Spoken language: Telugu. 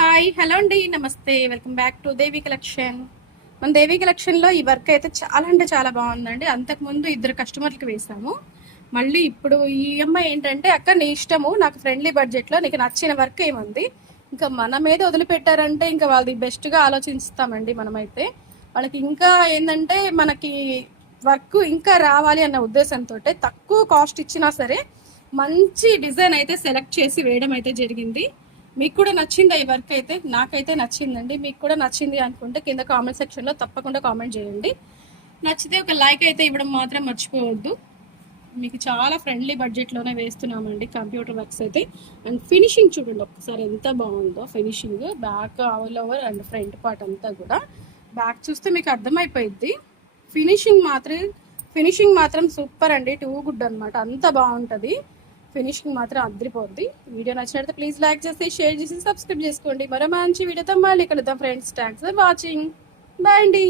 హాయ్ హలో అండి నమస్తే welcome back to Devi collection. మన దేవి కలెక్షన్లో ఈ వర్క్ అయితే చాలా అంటే చాలా బాగుందండి. అంతకుముందు ఇద్దరు కస్టమర్లకు వేసాము. మళ్ళీ ఇప్పుడు ఈ అమ్మాయి ఏంటంటే అక్క నీ ఇష్టము, నాకు ఫ్రెండ్లీ బడ్జెట్లో నీకు నచ్చిన వర్క్ ఏముంది, ఇంకా మన మీద వదిలిపెట్టారంటే ఇంకా వాళ్ళది బెస్ట్గా ఆలోచిస్తామండి. మనమైతే వాళ్ళకి ఇంకా ఏంటంటే మనకి వర్క్ ఇంకా రావాలి అన్న ఉద్దేశంతో తక్కువ కాస్ట్ ఇచ్చినా సరే మంచి డిజైన్ అయితే సెలెక్ట్ చేసి వేయడం అయితే జరిగింది. మీకు కూడా నచ్చిందా ఈ వర్క్? అయితే నాకైతే నచ్చిందండి. మీకు కూడా నచ్చింది అనుకుంటే కింద కామెంట్ సెక్షన్లో తప్పకుండా కామెంట్ చేయండి. నచ్చితే ఒక లైక్ అయితే ఇవ్వడం మాత్రం మర్చిపోవద్దు. మీకు చాలా ఫ్రెండ్లీ బడ్జెట్లోనే వేస్తున్నామండి కంప్యూటర్ వర్క్స్ అయితే. అండ్ ఫినిషింగ్ చూడండి ఒక్కసారి ఎంత బాగుందో finishing, back all over and front part అంతా కూడా. బ్యాక్ చూస్తే మీకు అర్థమైపోయిద్ది. ఫినిషింగ్ మాత్రం సూపర్ అండి, టూ గుడ్ అనమాట. అంత బాగుంటుంది ఫినిషింగ్ మాత్రం అదిరిపోద్ది. వీడియో నచ్చినట్లయితే ప్లీజ్ లైక్ చేసి షేర్ చేసి సబ్స్క్రైబ్ చేసుకోండి. మరో మంచి వీడియోతో మళ్ళీ కలుద్దాం friends. Thanks for watching. Bye అండి.